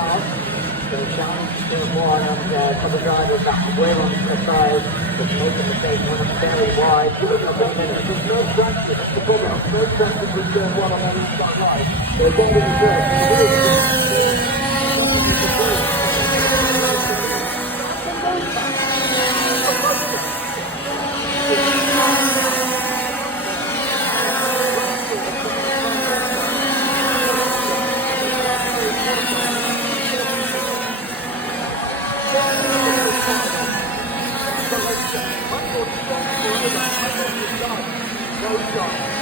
out. So challenge turn one and a couple of drivers that were on the side. Just make a mistake, one very wide. There's no traction, that's the problem. No traction with turn one on the inside right. They're going to reserve. No stop.